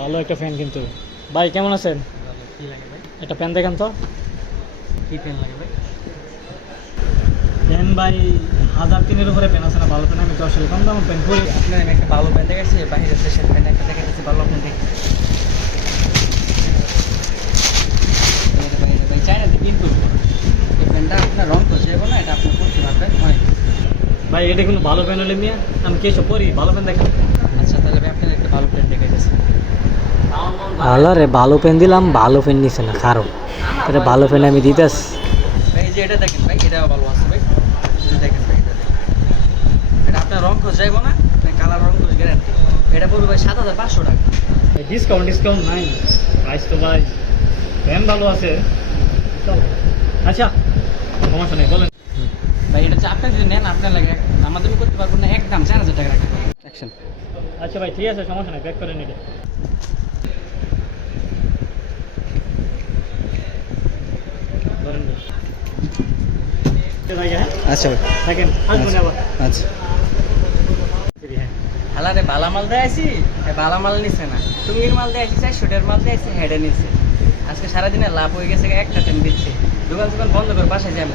ভালো একটা ফ্যান কিন্তু। ভাই কেমন আছেন? কি লাগে ভাই? একটা প্যান দেখেন তো। কি পেন লাগে ভাই? প্যান ভাই হাজার তিনের উপরে প্যান আছে না ভালো প্যান আমি তো আসলে কম দাম প্যান করি। আপনার আমি একটা ভালো প্যান দেখাচ্ছি বাইরের দেশের প্যান একটা দেখাচ্ছি ভালো প্যান দেখি ভাই চাইনাতে কিন্তু এই প্যানটা আপনার রং না এটা আপনি করতে পারবেন অনেক ভাই এটা কিন্তু ভালো প্যান হলে নিয়ে আমি কি এসব পরি ভালো প্যান দেখেন। আচ্ছা তাহলে ভাই আপনার একটা ভালো প্যান দেখাইতেছি ভালো রে ভালো পেন দিলাম ভালো পেন নিছে না খারাপ। তাহলে ভালো পেন আমি দিতেস ভাই যে এটা দেখেন ভাই এটাও ভালো আছে ভাই। দেখেন ভাই এটা দেখেন। এটা আপনার রং খোঁজ যাইবো না? কালার রং খোঁজ গ্যারান্টি এটা পড়বে ভাই সাত হাজার পাঁচশো টাকা। ডিসকাউন্ট ডিসকাউন্ট নাই। প্রাইস তো ভাই প্যান ভালো আছে। আচ্ছা সমস্যা নেই বলেন। ভাই এটা হচ্ছে আপনি যদি নেন আপনার লাগে আমাদের করতে পারব না একদম চার হাজার টাকা রাখতে অ্যাকশন আচ্ছা ভাই ঠিক আছে সমস্যা নেই প্যাক করে নিলে ধরেন ভাই। ঠিক আছে, হ্যাঁ? আচ্ছা থাকেন। আচ্ছা। হালারে বালা মাল দেয় আছি বালা মাল নিছে না। টুঙ্গির মাল দেয় আছি শুটের মাল দেয় হেডে নিছে। আজকে সারাদিনে লাভ হয়ে গেছে একটা টেন দিচ্ছে। দোকান দোকান বন্ধ করে বাসায় যাবে